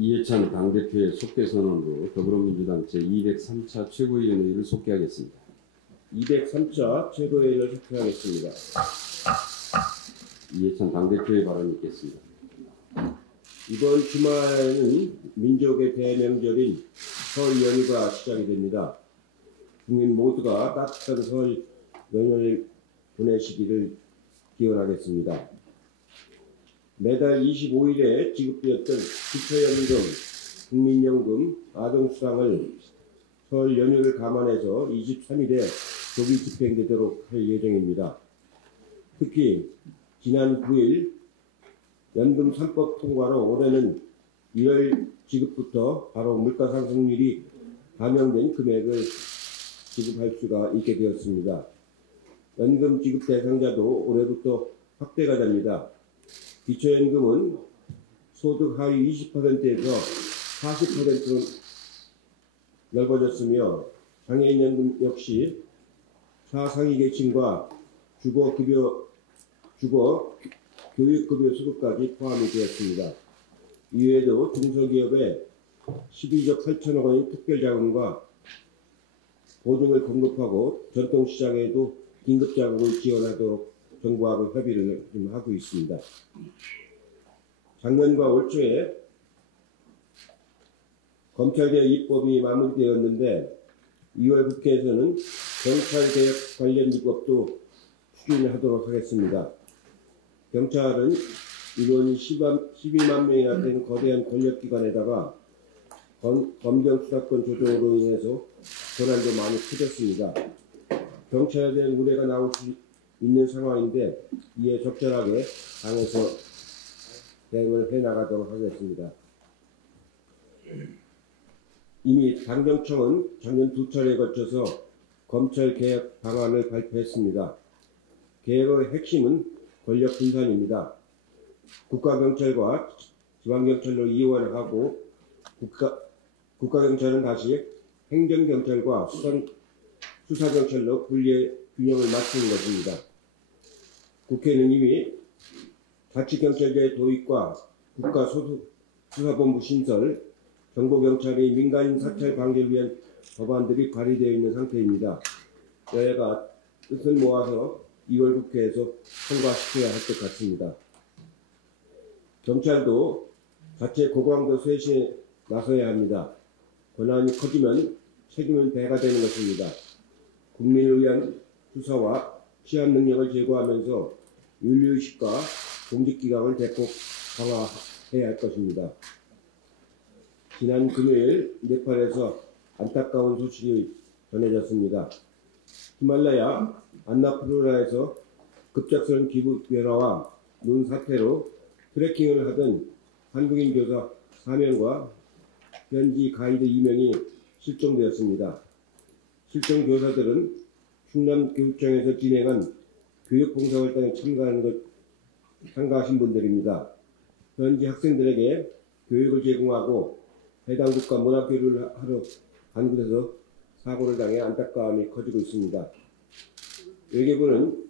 이해찬 당대표의 속개 선언으로 더불어민주당 제203차 최고위원회의를 속개하겠습니다. 203차 최고위원회를 속개하겠습니다. 이해찬 당대표의 발언이 있겠습니다. 이번 주말에는 민족의 대명절인 설 연휴가 시작이 됩니다. 국민 모두가 따뜻한 설 연휴를 보내시기를 기원하겠습니다. 매달 25일에 지급되었던 기초연금, 국민연금, 아동수당을 설 연휴를 감안해서 23일에 조기 집행되도록 할 예정입니다. 특히 지난 9일 연금 3법 통과로 올해는 1월 지급부터 바로 물가상승률이 반영된 금액을 지급할 수가 있게 되었습니다. 연금 지급 대상자도 올해부터 확대가 됩니다. 기초연금은 소득 하위 20%에서 40%로 넓어졌으며 장애인연금 역시 차상위 계층과 주거 교육급여 수급까지 포함이 되었습니다. 이외에도 중소기업에 12조 8천억 원의 특별자금과 보증을 공급하고 전통시장에도 긴급자금을 지원하도록 정부하고 협의를 하고 있습니다. 작년과 올 초에 검찰개혁 입법이 마무리되었는데 2월 국회에서는 경찰개혁 관련 입법도 추진하도록 하겠습니다. 경찰은 인원이 12만 명이나 되는 거대한 권력기관에다가 검경 수사권 조정으로 인해서 권한도 많이 커졌습니다. 경찰에 대한 우려가 나올 수 있는 상황인데 이에 적절하게 당에서 대응을 해나가도록 하겠습니다. 이미 당정청은 작년 2차례에 거쳐서 검찰개혁 방안을 발표했습니다. 개혁의 핵심은 권력 분산입니다. 국가경찰과 지방경찰로 이원하고 국가경찰은 다시 행정경찰과 수사경찰로 분리해 균형을 맞추는 것입니다. 국회는 이미 자치경찰제의 도입과 국가수사본부 신설, 정보경찰의 민간인 사찰 방지를 위한 법안들이 발의되어 있는 상태입니다. 여야가 뜻을 모아서 2월 국회에서 통과시켜야 할 것 같습니다. 경찰도 자체 고강도 쇄신에 나서야 합니다. 권한이 커지면 책임은 배가 되는 것입니다. 국민을 위한 수사와 취합 능력을 제고하면서 윤리의식과 공직기강을 대폭 강화해야 할 것입니다. 지난 금요일 네팔에서 안타까운 소식이 전해졌습니다. 히말라야 안나푸르나에서 급작스러운 기후 변화와 눈 사태로 트레킹을 하던 한국인 교사 4명과 현지 가이드 2명이 실종되었습니다. 실종 교사들은 충남교육청에서 진행한 교육봉사활동에 참가하신 분들입니다. 현지 학생들에게 교육을 제공하고 해당 국가 문화교류를 하러 간 곳에서 사고를 당해 안타까움이 커지고 있습니다. 외교부는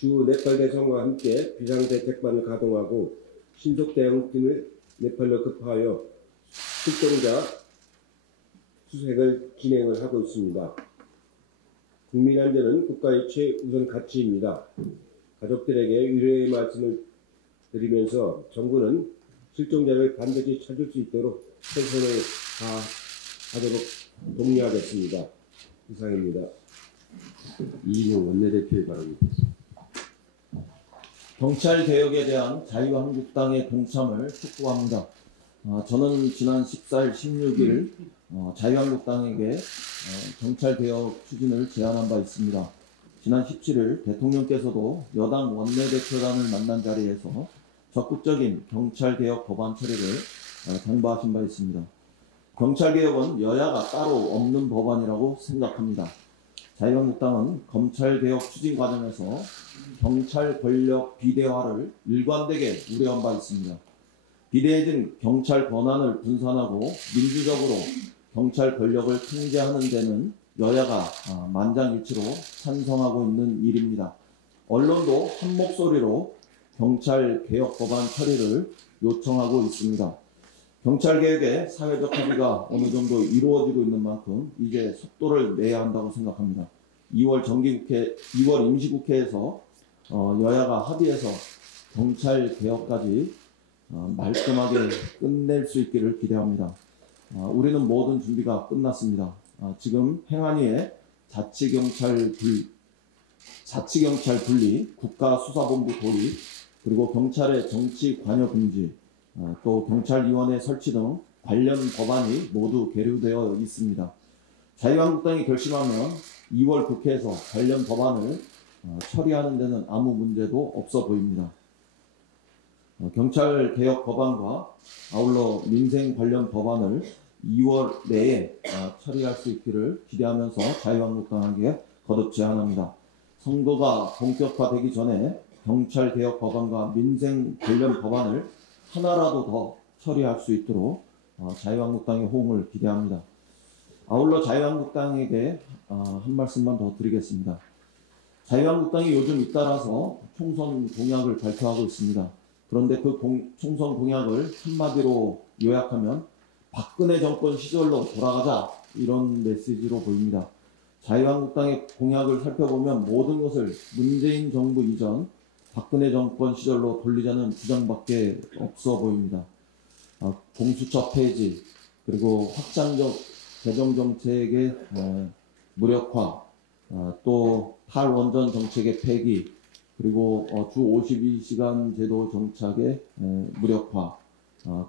주 네팔 대사관과 함께 비상대책반을 가동하고 신속 대응팀을 네팔로 급파하여 실종자 수색을 진행을 하고 있습니다. 국민 안전은 국가의 최우선 가치입니다. 가족들에게 위로의 말씀을 드리면서 정부는 실종자를 반드시 찾을 수 있도록 최선을 다하도록 독려하겠습니다. 이상입니다. 이인영 원내대표의 발언이 있겠습니다. 경찰개혁에 대한 자유한국당의 동참을 촉구합니다. 저는 지난 14일, 16일 자유한국당에게 경찰개혁 추진을 제안한 바 있습니다. 지난 17일 대통령께서도 여당 원내대표단을 만난 자리에서 적극적인 경찰개혁 법안 처리를 당부하신 바 있습니다. 경찰개혁은 여야가 따로 없는 법안이라고 생각합니다. 자유한국당은 검찰개혁 추진 과정에서 경찰 권력 비대화를 일관되게 우려한 바 있습니다. 비대해진 경찰 권한을 분산하고 민주적으로 경찰 권력을 통제하는 데는 여야가 만장일치로 찬성하고 있는 일입니다. 언론도 한 목소리로 경찰개혁 법안 처리를 요청하고 있습니다. 경찰 개혁의 사회적 합의가 어느 정도 이루어지고 있는 만큼 이제 속도를 내야 한다고 생각합니다. 2월 임시국회에서 여야가 합의해서 경찰 개혁까지 말끔하게 끝낼 수 있기를 기대합니다. 우리는 모든 준비가 끝났습니다. 지금 행안위에 자치경찰 분리, 국가수사본부 도입, 그리고 경찰의 정치 관여 금지, 또 경찰위원회 설치 등 관련 법안이 모두 계류되어 있습니다. 자유한국당이 결심하면 2월 국회에서 관련 법안을 처리하는 데는 아무 문제도 없어 보입니다. 경찰 개혁 법안과 아울러 민생 관련 법안을 2월 내에 처리할 수 있기를 기대하면서 자유한국당에게 거듭 제안합니다. 선거가 본격화되기 전에 경찰 개혁 법안과 민생 관련 법안을 하나라도 더 처리할 수 있도록 자유한국당의 호응을 기대합니다. 아울러 자유한국당에게 한 말씀만 더 드리겠습니다. 자유한국당이 요즘 잇따라서 총선 공약을 발표하고 있습니다. 그런데 그 총선 공약을 한마디로 요약하면 박근혜 정권 시절로 돌아가자, 이런 메시지로 보입니다. 자유한국당의 공약을 살펴보면 모든 것을 문재인 정부 이전 박근혜 정권 시절로 돌리자는 주장밖에 없어 보입니다. 공수처 폐지, 그리고 확장적 개정정책의 무력화, 또 탈원전 정책의 폐기, 그리고 주 52시간 제도 정착의 무력화,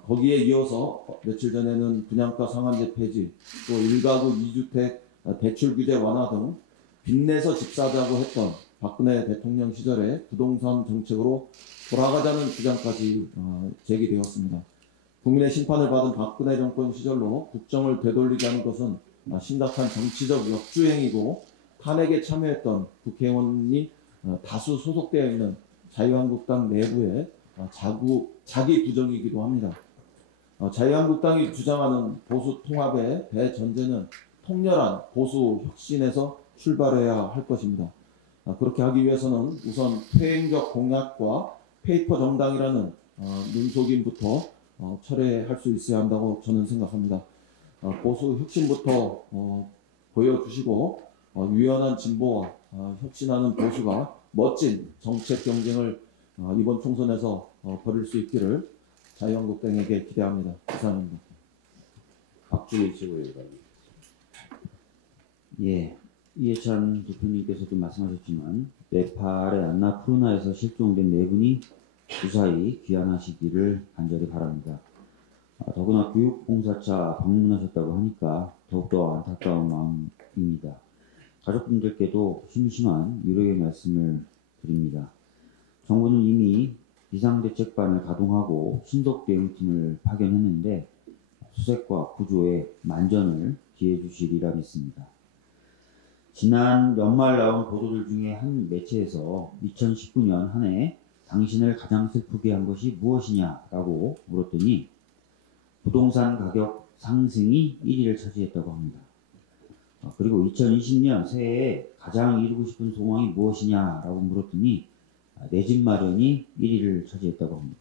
거기에 이어서 며칠 전에는 분양가 상한제 폐지, 또 1가구 2주택 대출 규제 완화 등 빚내서 집 사자고 했던 박근혜 대통령 시절의 부동산 정책으로 돌아가자는 주장까지 제기되었습니다. 국민의 심판을 받은 박근혜 정권 시절로 국정을 되돌리게 하는 것은 심각한 정치적 역주행이고, 탄핵에 참여했던 국회의원이 다수 소속되어 있는 자유한국당 내부의 자기 부정이기도 합니다. 자유한국당이 주장하는 보수 통합의 대전제는 통렬한 보수 혁신에서 출발해야 할 것입니다. 그렇게 하기 위해서는 우선 퇴행적 공약과 페이퍼 정당이라는 눈속임부터 철회할 수 있어야 한다고 저는 생각합니다. 보수 혁신부터 보여주시고 유연한 진보와 혁신하는 보수가 멋진 정책 경쟁을 이번 총선에서 벌일 수 있기를 자유한국당에게 기대합니다. 이상입니다. 박준희 최고위원입니다. 예, 이해찬 대표님께서도 말씀하셨지만 네팔의 안나푸르나에서 실종된 4분이 무사히 귀환하시기를 간절히 바랍니다. 더구나 교육봉사차 방문하셨다고 하니까 더욱더 안타까운 마음입니다. 가족분들께도 심심한 위로의 말씀을 드립니다. 정부는 이미 비상대책반을 가동하고 신속대응팀을 파견했는데 수색과 구조에 만전을 기해 주시리라 믿습니다. 지난 연말 나온 보도들 중에 한 매체에서 2019년 한 해 당신을 가장 슬프게 한 것이 무엇이냐라고 물었더니 부동산 가격 상승이 1위를 차지했다고 합니다. 그리고 2020년 새해에 가장 이루고 싶은 소망이 무엇이냐라고 물었더니 내 집 마련이 1위를 차지했다고 합니다.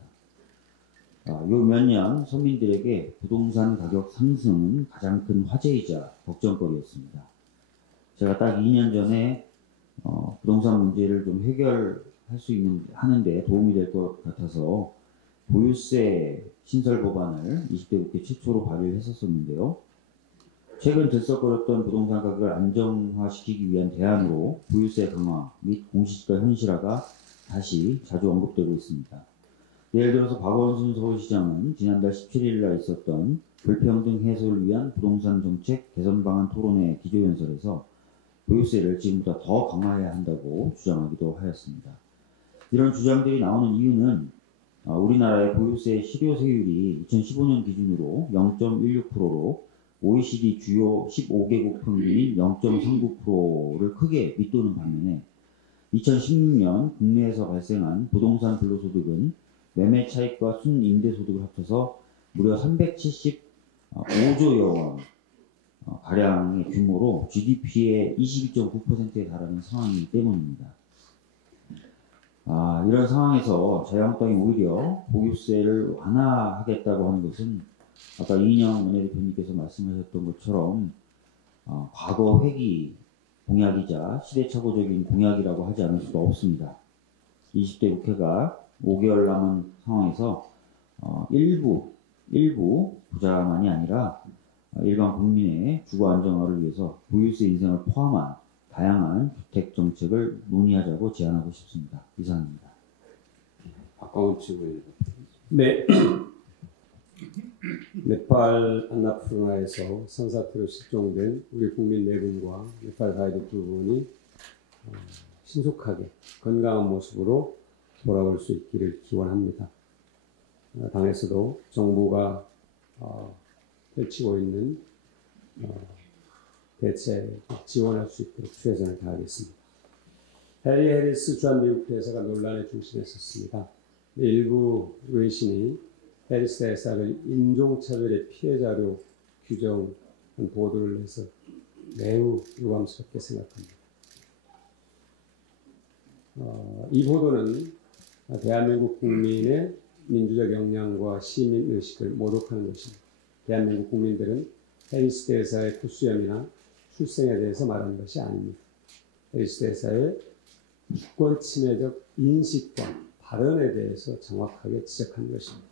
요 몇 년 서민들에게 부동산 가격 상승은 가장 큰 화제이자 걱정거리였습니다. 제가 딱 2년 전에 부동산 문제를 좀 해결할 수 하는데 도움이 될 것 같아서 보유세 신설 법안을 20대 국회 최초로 발의를 했었는데요. 최근 들썩거렸던 부동산 가격을 안정화시키기 위한 대안으로 보유세 강화 및 공시지가 현실화가 다시 자주 언급되고 있습니다. 예를 들어서 박원순 서울시장은 지난달 17일 날 있었던 불평등 해소를 위한 부동산 정책 개선 방안 토론회 기조연설에서 보유세를 지금보다 더 강화해야 한다고 주장하기도 하였습니다. 이런 주장들이 나오는 이유는 우리나라의 보유세 실효세율이 2015년 기준으로 0.16%로 OECD 주요 15개국 평균인 0.39%를 크게 밑도는 반면에 2016년 국내에서 발생한 부동산 불로소득은 매매 차익과 순임대소득을 합쳐서 무려 375조여 원 가량의 규모로 GDP의 22.9%에 달하는 상황이기 때문입니다. 이런 상황에서 자유한국당이 오히려 보유세를 완화하겠다고 하는 것은 아까 이인영 원내대표님께서 말씀하셨던 것처럼 과거 회기 공약이자 시대착오적인 공약이라고 하지 않을 수가 없습니다. 20대 국회가 5개월 남은 상황에서 일부 부자만이 아니라 일반 국민의 주거 안정화를 위해서 보유세 인상을 포함한 다양한 주택 정책을 논의하자고 제안하고 싶습니다. 이상입니다. 박광훈 최고위원. 네. 네팔 안나푸르나에서 산사태로 실종된 우리 국민 4분과 네팔 가이드 2분이 신속하게 건강한 모습으로 돌아올 수 있기를 기원합니다. 당에서도 정부가 펼치고 있는 대책을 지원할 수 있도록 최선을 다하겠습니다. 해리 해리스 전 미국 대사가 논란의 중심에 섰습니다. 일부 외신이 해리스 대사를 인종차별의 피해자로 규정한 보도를 해서 매우 유감스럽게 생각합니다. 이 보도는 대한민국 국민의 민주적 역량과 시민의식을 모독하는 것입니다. 대한민국 국민들은 해리스 대사의 쿠수염이나 출생에 대해서 말하는 것이 아닙니다. 해리스 대사의 주권 침해적 인식과 발언에 대해서 정확하게 지적하는 것입니다.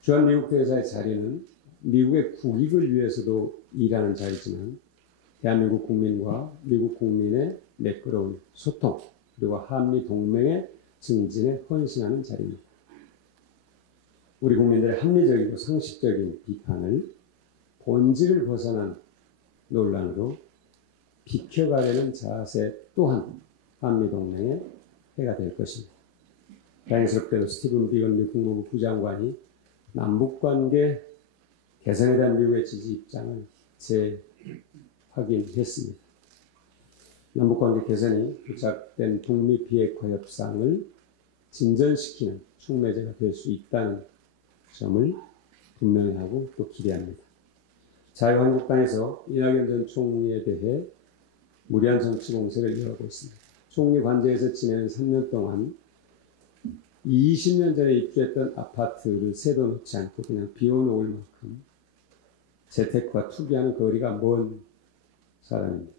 주한 미국 대사의 자리는 미국의 국익을 위해서도 일하는 자리지만 대한민국 국민과 미국 국민의 매끄러운 소통 그리고 한미 동맹의 증진에 헌신하는 자리입니다. 우리 국민들의 합리적이고 상식적인 비판을 본질을 벗어난 논란으로 비켜가려는 자세 또한 한미 동맹의 해가 될 것입니다. 다행스럽게도 스티븐 비건 미 국무부 부장관이 남북관계 개선에 대한 미국의 지지 입장을 재확인했습니다. 남북관계 개선이 부착된 북미 비핵화 협상을 진전시키는 촉매제가 될 수 있다는 점을 분명히 하고 또 기대합니다. 자유한국당에서 이낙연 전 총리에 대해 무리한 정치 공세를 이어가고 있습니다. 총리 관저에서 지내는 3년 동안 20년 전에 입주했던 아파트를 새도 놓지 않고 그냥 비워놓을 만큼 재테크와 투기하는 거리가 먼 사람입니다.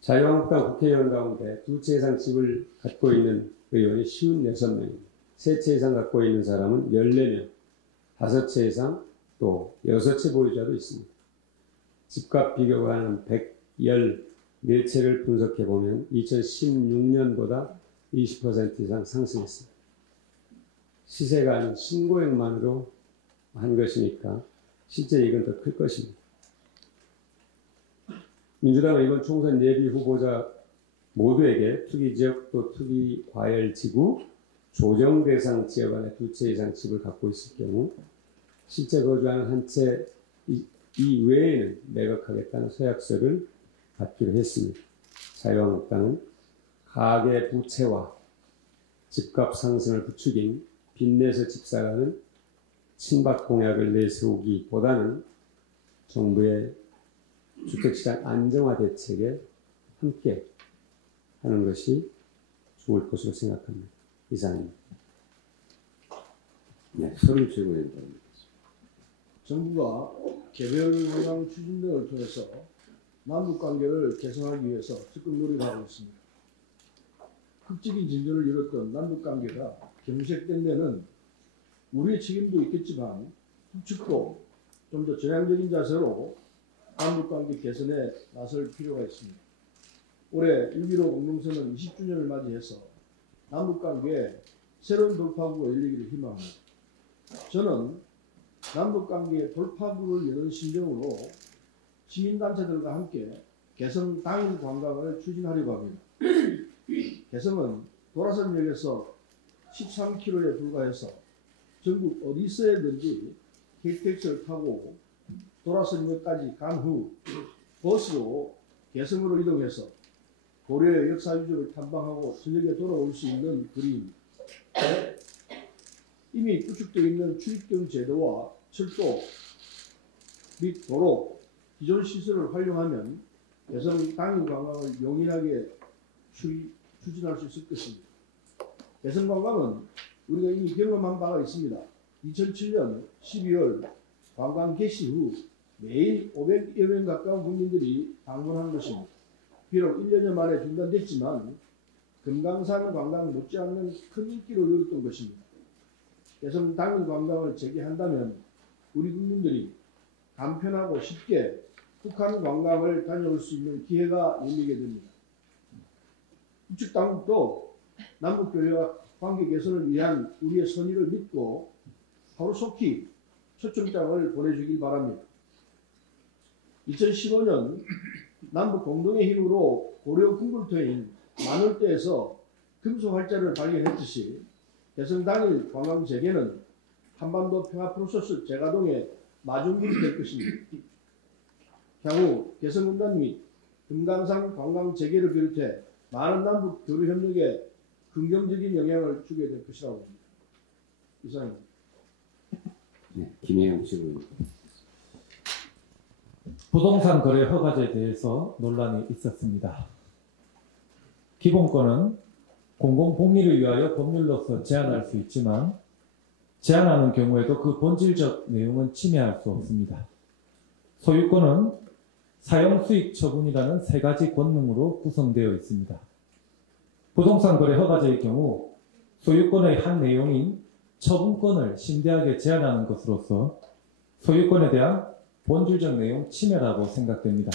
자유한국당 국회의원 가운데 2채 이상 집을 갖고 있는 의원이 56명입니다. 3채 이상 갖고 있는 사람은 14명, 5채 이상 또 6채 보유자도 있습니다. 집값 비교가 하는 114채를 분석해보면 2016년보다 20% 이상 상승했습니다. 시세가 아닌 신고액만으로 한 것이니까 실제 이익은 더 클 것입니다. 민주당은 이번 총선 예비 후보자 모두에게 투기지역 또 투기과열지구 조정 대상 지역 안에 2채 이상 집을 갖고 있을 경우 실제 거주하는 한 채 이외에는 매각하겠다는 서약서를 받기로 했습니다. 자유한국당은 가계 부채와 집값 상승을 부추긴 빚내서 집 사라는 친박 공약을 내세우기보다는 정부의 주택시장 안정화 대책에 함께 하는 것이 좋을 것으로 생각합니다. 이상입니다. 네, 서른 최고위원. 정부가 개별 운영 추진 등을 통해서 남북관계를 개선하기 위해서 적극 노력하고 있습니다. 극적인 진전을 이뤘던 남북관계가 경색된 데는 우리의 책임도 있겠지만 북측도 좀 더 전향적인 자세로 남북관계 개선에 나설 필요가 있습니다. 올해 6.15 공동선언 20주년을 맞이해서 남북관계에 새로운 돌파구가 열리기를 희망합니다. 저는 남북관계 돌파구를 여는 심정으로 시민단체들과 함께 개성 당일 관광을 추진하려고 합니다. 개성은 도라선역에서 13km에 불과해서 전국 어디서든지 KTX를 타고 도라선역까지 간 후 버스로 개성으로 이동해서 고려의 역사 유적을 탐방하고 전역에 돌아올 수 있는 거리입니다. 이미 구축되어 있는 출입경 제도와 철도 및 도로, 기존 시설을 활용하면 개성 당일 관광을 용이하게 추진할 수 있을 것입니다. 개성 관광은 우리가 이미 경험한 바가 있습니다. 2007년 12월 관광 개시 후 매일 500여 명 가까운 국민들이 방문한 것입니다. 비록 1년여 만에 중단됐지만 금강산 관광 못지않는 큰 인기를 누렸던 것입니다. 개성 당일 관광을 재개한다면 우리 국민들이 간편하고 쉽게 북한 관광을 다녀올 수 있는 기회가 열리게 됩니다. 우측 당국도 남북 교류와 관계 개선을 위한 우리의 선의를 믿고 하루속히 초청장을 보내주길 바랍니다. 2015년 남북 공동의 힘으로 고려 궁궐터인 만월대에서 금속 활자를 발견했듯이 개성 당일 관광 재개는 한반도 평화 프로세스 재가동의 마중물이 될 것입니다. 향후 개성군단 및 금강산 관광 재개를 비롯해 많은 남북 교류 협력에 긍정적인 영향을 주게 될 것이라고 봅니다. 이상입니다. 네, 김혜영 최고위원. 부동산 거래 허가제에 대해서 논란이 있었습니다. 기본권은 공공복리를 위하여 법률로서 제한할 수 있지만 제한하는 경우에도 그 본질적 내용은 침해할 수 없습니다. 소유권은 사용수익 처분이라는 세 가지 권능으로 구성되어 있습니다. 부동산 거래 허가제의 경우 소유권의 한 내용인 처분권을 심대하게 제한하는 것으로서 소유권에 대한 본질적 내용 침해라고 생각됩니다.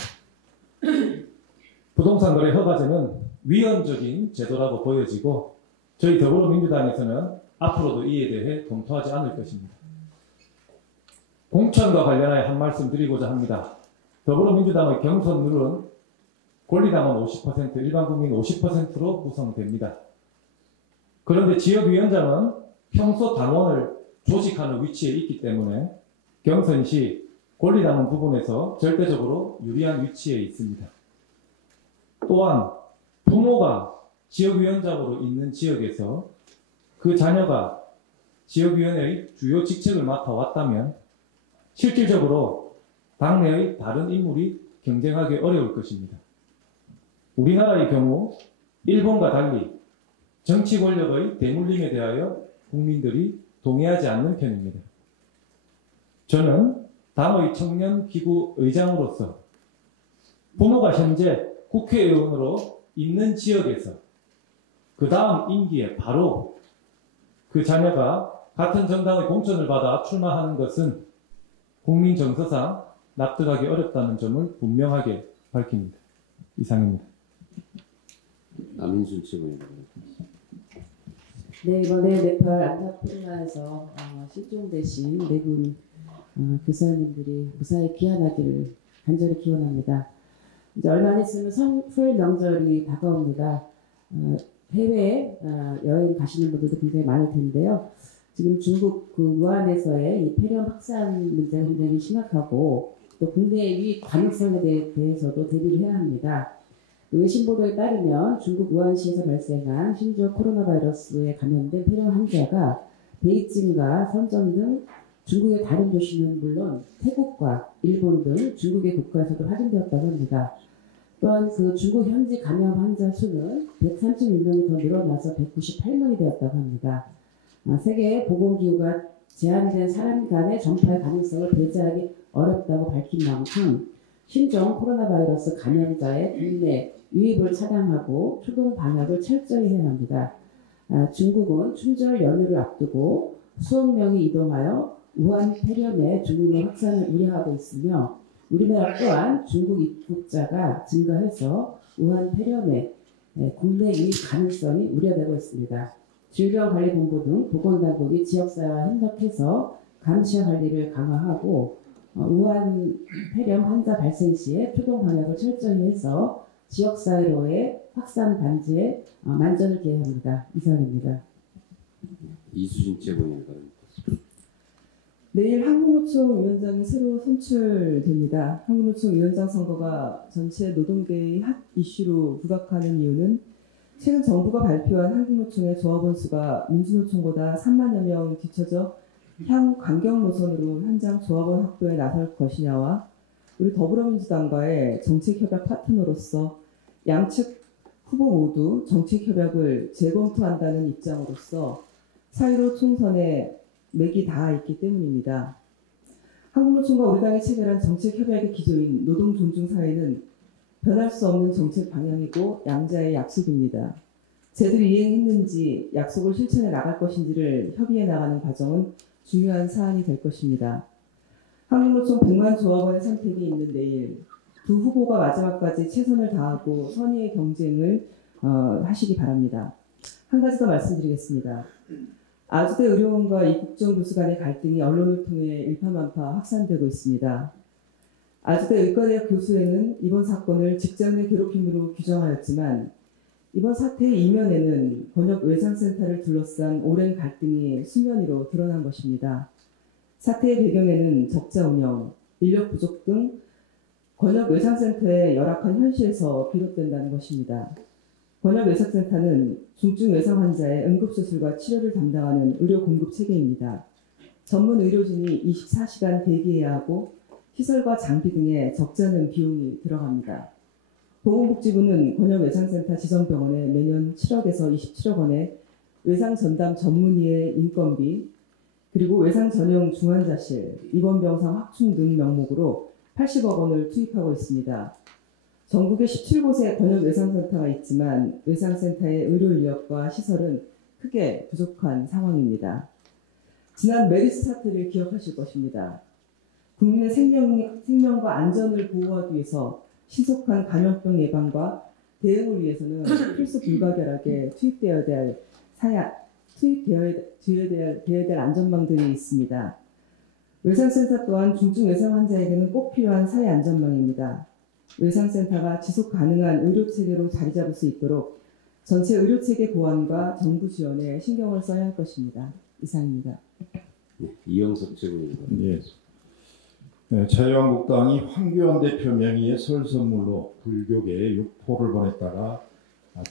부동산 거래 허가제는 위헌적인 제도라고 보여지고 저희 더불어민주당에서는 앞으로도 이에 대해 검토하지 않을 것입니다. 공천과 관련하여 한 말씀 드리고자 합니다. 더불어민주당의 경선률은 권리당원 50%, 일반 국민 50%로 구성됩니다. 그런데 지역위원장은 평소 당원을 조직하는 위치에 있기 때문에 경선 시 권리당원 부분에서 절대적으로 유리한 위치에 있습니다. 또한 부모가 지역위원장으로 있는 지역에서 그 자녀가 지역위원회의 주요 직책을 맡아왔다면 실질적으로 당내의 다른 인물이 경쟁하기 어려울 것입니다. 우리나라의 경우 일본과 달리 정치 권력의 대물림에 대하여 국민들이 동의하지 않는 편입니다. 저는 당의 청년기구 의장으로서 부모가 현재 국회의원으로 있는 지역에서 그 다음 임기에 바로 그 자녀가 같은 정당의 공천을 받아 출마하는 것은 국민 정서상 납득하기 어렵다는 점을 분명하게 밝힙니다. 이상입니다. 남인순 최고위원. 네, 이번에 네팔 안타푸르나에서 실종되신 네 분 교사님들이 무사히 귀환하기를 간절히 기원합니다. 이제 얼마 안 있으면 설 명절이 다가옵니다. 해외에 여행 가시는 분들도 굉장히 많을 텐데요. 지금 중국 우한에서의 이 폐렴 확산 문제가 굉장히 심각하고 또 국내의 유입 가능성에 대해서도 대비를 해야 합니다. 외신 보도에 따르면 중국 우한시에서 발생한 신종 코로나 바이러스에 감염된 폐렴 환자가 베이징과 선전 등 중국의 다른 도시는 물론 태국과 일본 등 중국의 국가에서도 확인되었다고 합니다. 또한 그 중국 현지 감염 환자 수는 136명이 더 늘어나서 198명이 되었다고 합니다. 세계 보건기구가 제한된 사람 간의 전파의 가능성을 배제하기 어렵다고 밝힌 만큼 신종 코로나 바이러스 감염자의 국내 유입을 차단하고 초동 방역을 철저히 해야 합니다. 중국은 춘절 연휴를 앞두고 수억 명이 이동하여 우한 폐렴의 중국 내 확산을 우려하고 있으며 우리나라 또한 중국 입국자가 증가해서 우한 폐렴의 국내 유입 가능성이 우려되고 있습니다. 질병관리본부 등 보건당국이 지역사회와 협력해서 감시와 관리를 강화하고 우한 폐렴 환자 발생 시에 초동 방역을 철저히 해서 지역사회로의 확산 방지에 만전을 기해야 합니다. 이상입니다. 이수진 최고위원. 내일 한국노총 위원장이 새로 선출됩니다. 한국노총 위원장 선거가 전체 노동계의 핫 이슈로 부각하는 이유는 최근 정부가 발표한 한국노총의 조합원 수가 민주노총보다 3만여 명 뒤처져 향후 강경 노선으로 현장 조합원 확보에 나설 것이냐와 우리 더불어민주당과의 정책협약 파트너로서 양측 후보 모두 정책협약을 재검토한다는 입장으로서 4.15 총선에 맥이 닿아 있기 때문입니다. 한국노총과 우리 당이 체결한 정책 협약의 기조인 노동 존중 사회는 변할 수 없는 정책 방향이고 양자의 약속입니다. 제대로 이행했는지 약속을 실천해 나갈 것인지를 협의해 나가는 과정은 중요한 사안이 될 것입니다. 한국노총 100만 조합원의 선택이 있는 내일 두 후보가 마지막까지 최선을 다하고 선의의 경쟁을 하시기 바랍니다. 한 가지 더 말씀드리겠습니다. 아주대 의료원과 이국정 교수 간의 갈등이 언론을 통해 일파만파 확산되고 있습니다. 아주대 의과대학 교수회는 이번 사건을 직장 내 괴롭힘으로 규정하였지만 이번 사태의 이면에는 권역 외상센터를 둘러싼 오랜 갈등이 수면 위로 드러난 것입니다. 사태의 배경에는 적자 운영, 인력 부족 등 권역 외상센터의 열악한 현실에서 비롯된다는 것입니다. 권역 외상센터는 중증 외상 환자의 응급수술과 치료를 담당하는 의료 공급 체계입니다. 전문 의료진이 24시간 대기해야 하고 시설과 장비 등에 적지 않은 비용이 들어갑니다. 보건복지부는 권역외상센터 지정병원에 매년 7억에서 27억 원의 외상전담 전문의의 인건비, 그리고 외상 전용 중환자실, 입원병상 확충 등 명목으로 80억 원을 투입하고 있습니다. 전국에 17곳의 권역외상센터가 있지만 외상센터의 의료 인력과 시설은 크게 부족한 상황입니다. 지난 메르스 사태를 기억하실 것입니다. 국민의 생명과 안전을 보호하기 위해서 신속한 감염병 예방과 대응을 위해서는 필수 불가결하게 투입되어야 될 안전망들이 있습니다. 외상센터 또한 중증 외상 환자에게는 꼭 필요한 사회 안전망입니다. 외상센터가 지속 가능한 의료체계로 자리 잡을 수 있도록 전체 의료체계 보완과 정부 지원에 신경을 써야 할 것입니다. 이상입니다. 네, 이영석 최고위원입니다. 예. 네, 자유한국당이 황교안 대표 명의의 설 선물로 불교계에 육포를 보냈다가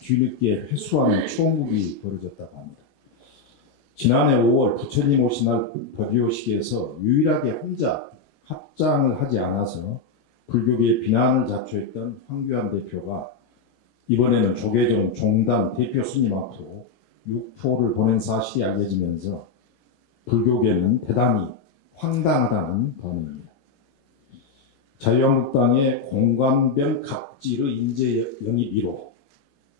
뒤늦게 회수하는 총국이 벌어졌다고 합니다. 지난해 5월 부처님 오신 날 법요식에서 유일하게 혼자 합장을 하지 않아서 불교계의 비난을 자초했던 황교안 대표가 이번에는 조계종 종단 대표 스님 앞으로 육포를 보낸 사실이 알려지면서 불교계는 대단히 황당하다는 반응입니다. 자유한국당의 공관병 갑질의 인재 영입 1호,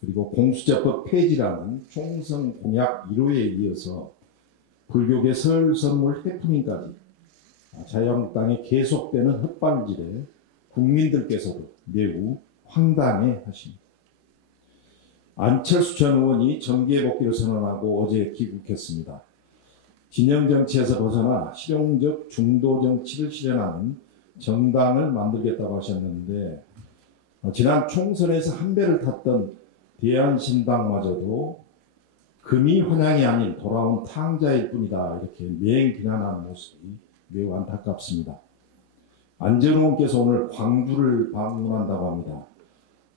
그리고 공수처법 폐지라는 총선 공약 1호에 이어서 불교계 설 선물 해프닝까지 자유한국당의 계속되는 헛발질에 국민들께서도 매우 황당해 하십니다. 안철수 전 의원이 정계 복귀를 선언하고 어제 귀국했습니다. 진영 정치에서 벗어나 실용적 중도 정치를 실현하는 정당을 만들겠다고 하셨는데 지난 총선에서 한 배를 탔던 대한신당마저도 금이 환향이 아닌 돌아온 탕자일 뿐이다 이렇게 맹비난하는 모습이 매우 안타깝습니다. 안전의원께서 오늘 광주를 방문한다고 합니다.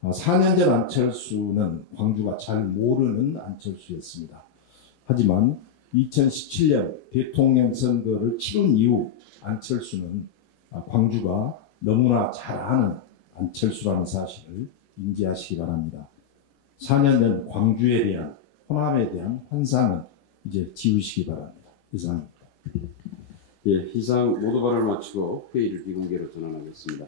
4년 전 안철수는 광주가 잘 모르는 안철수였습니다. 하지만 2017년 대통령 선거를 치른 이후 안철수는 광주가 너무나 잘 아는 안철수라는 사실을 인지하시기 바랍니다. 4년 전 광주에 대한 호남에 대한 환상은 이제 지우시기 바랍니다. 이상입니다. 예, 이상 모두 발언을 마치고 회의를 비공개로 전환하겠습니다.